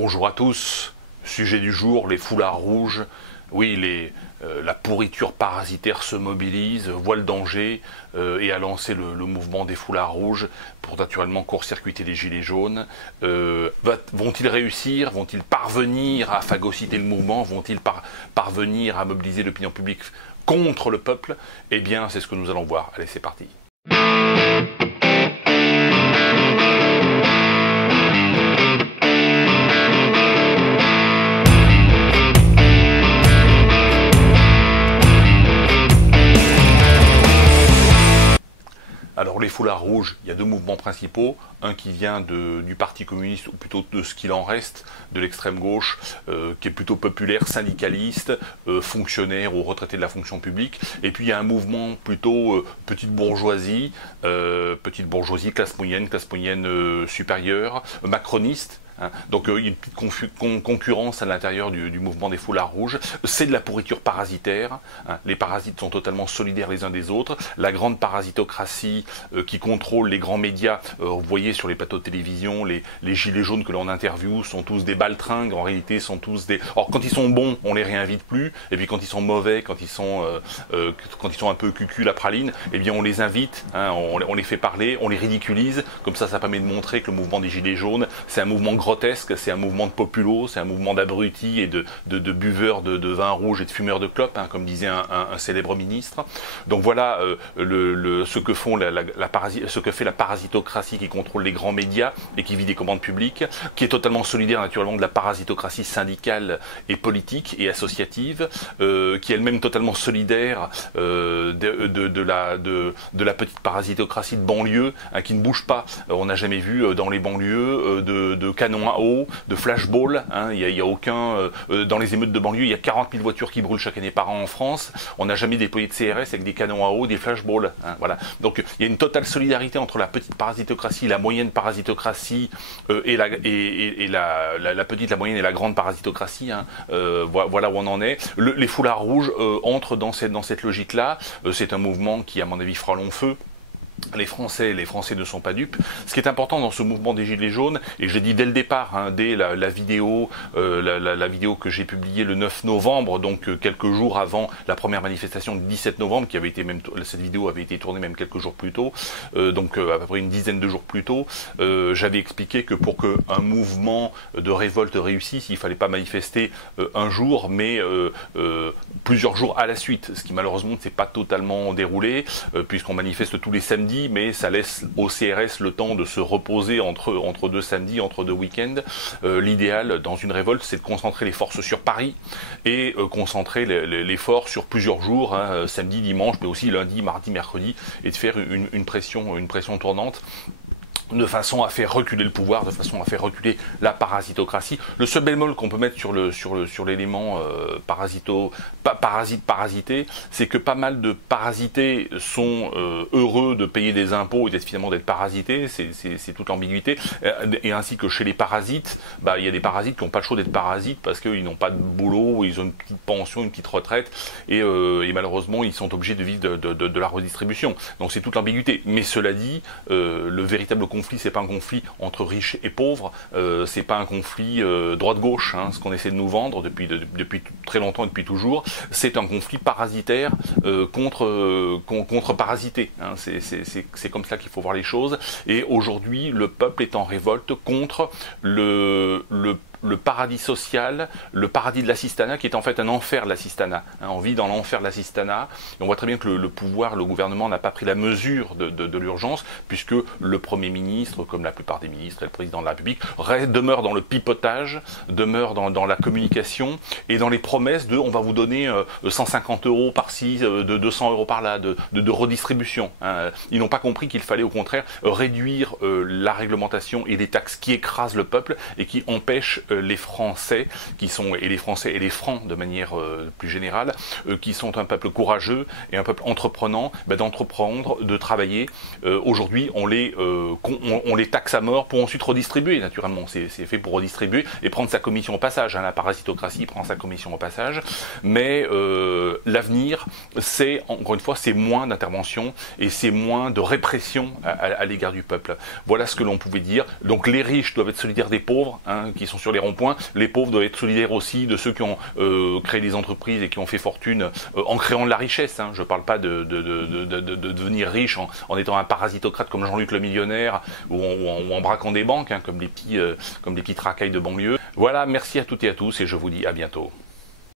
Bonjour à tous. Sujet du jour, les foulards rouges. Oui, la pourriture parasitaire se mobilise, voit le danger et a lancé le mouvement des foulards rouges pour naturellement court-circuiter les gilets jaunes. Vont-ils réussir? Vont-ils parvenir à phagocyter le mouvement? Vont-ils parvenir à mobiliser l'opinion publique contre le peuple? Eh bien, c'est ce que nous allons voir. Allez, c'est parti. Alors les foulards rouges, il y a deux mouvements principaux, un qui vient du Parti communiste, ou plutôt de ce qu'il en reste, de l'extrême gauche, qui est plutôt populaire, syndicaliste, fonctionnaire ou retraité de la fonction publique, et puis il y a un mouvement plutôt petite bourgeoisie, classe moyenne supérieure, macroniste. Donc il y a une petite concurrence à l'intérieur du mouvement des foulards rouges. C'est de la pourriture parasitaire. Les parasites sont totalement solidaires les uns des autres. La grande parasitocratie qui contrôle les grands médias, vous voyez sur les plateaux de télévision, les gilets jaunes que l'on interviewe sont tous des baltringues, en réalité sont tous des... Alors quand ils sont bons, on les réinvite plus, et puis quand ils sont mauvais, quand ils sont un peu cucu la praline, eh bien on les invite, on les fait parler, on les ridiculise, comme ça permet de montrer que le mouvement des gilets jaunes, c'est un mouvement grotesque, c'est un mouvement de populos, c'est un mouvement d'abrutis et de buveurs de vin rouge et de fumeurs de clopes, comme disait un célèbre ministre. Donc voilà ce que fait la parasitocratie qui contrôle les grands médias et qui vit des commandes publiques, qui est totalement solidaire naturellement de la parasitocratie syndicale et politique et associative, qui est elle-même totalement solidaire de la petite parasitocratie de banlieue, qui ne bouge pas. On n'a jamais vu dans les banlieues de canons à eau, de flashball, il y a aucun... dans les émeutes de banlieue, il y a 40 000 voitures qui brûlent chaque année par an en France. On n'a jamais déployé de CRS avec des canons à eau, des flashballs. Voilà. Donc il y a une totale solidarité entre la petite parasitocratie, la moyenne parasitocratie et la petite, la moyenne et la grande parasitocratie. Voilà où on en est. Les foulards rouges entrent dans cette logique-là. C'est un mouvement qui, à mon avis, fera long feu. Les Français ne sont pas dupes. Ce qui est important dans ce mouvement des Gilets jaunes, et j'ai dit dès le départ, dès la vidéo que j'ai publiée le 9 novembre, donc quelques jours avant la première manifestation du 17 novembre, cette vidéo avait été tournée même quelques jours plus tôt, donc à peu près une dizaine de jours plus tôt, j'avais expliqué que pour qu'un mouvement de révolte réussisse, il ne fallait pas manifester un jour, mais plusieurs jours à la suite, ce qui malheureusement ne s'est pas totalement déroulé, puisqu'on manifeste tous les samedis, mais ça laisse au CRS le temps de se reposer entre deux samedis, entre deux week-ends. L'idéal dans une révolte, c'est de concentrer les forces sur Paris et concentrer l'effort sur plusieurs jours, samedi, dimanche, mais aussi lundi, mardi, mercredi, et de faire une pression tournante, de façon à faire reculer le pouvoir, de façon à faire reculer la parasitocratie. Le seul bémol qu'on peut mettre sur l'élément parasité, c'est que pas mal de parasités sont heureux de payer des impôts et finalement d'être parasités, c'est toute l'ambiguïté. Et ainsi que chez les parasites, il y a des parasites qui n'ont pas le choix d'être parasites parce qu'ils n'ont pas de boulot, ils ont une petite pension, une petite retraite, et malheureusement ils sont obligés de vivre de la redistribution. Donc c'est toute l'ambiguïté. Mais cela dit, le véritable conflit, c'est pas un conflit entre riches et pauvres, c'est pas un conflit droite-gauche, ce qu'on essaie de nous vendre depuis très longtemps et depuis toujours, c'est un conflit parasitaire contre parasité. C'est comme ça qu'il faut voir les choses. Et aujourd'hui, le peuple est en révolte contre le paradis social, le paradis de l'assistanat, qui est en fait un enfer de l'assistanat. On vit dans l'enfer de l'assistanat, et on voit très bien que le pouvoir, le gouvernement n'a pas pris la mesure de l'urgence, puisque le Premier ministre, comme la plupart des ministres et le Président de la République, demeure dans le pipotage, demeure dans la communication, et dans les promesses de « on va vous donner 150 € par-ci, de 200 € par-là, de redistribution ». Ils n'ont pas compris qu'il fallait au contraire réduire la réglementation et les taxes qui écrasent le peuple et qui empêchent les Français, et les Français et les Francs de manière plus générale, qui sont un peuple courageux et un peuple entreprenant, d'entreprendre, de travailler. Aujourd'hui, on les taxe à mort pour ensuite redistribuer, naturellement. C'est fait pour redistribuer et prendre sa commission au passage. La parasitocratie prend sa commission au passage. Mais l'avenir, c'est, encore une fois, c'est moins d'intervention et c'est moins de répression à l'égard du peuple. Voilà ce que l'on pouvait dire. Donc les riches doivent être solidaires des pauvres, qui sont sur les les ronds-points, les pauvres doivent être solidaires aussi de ceux qui ont créé des entreprises et qui ont fait fortune en créant de la richesse. Hein. Je ne parle pas de devenir riche en étant un parasitocrate comme Jean-Luc le millionnaire ou en braquant des banques, hein, comme des petits racailles de banlieue. Voilà, merci à toutes et à tous et je vous dis à bientôt.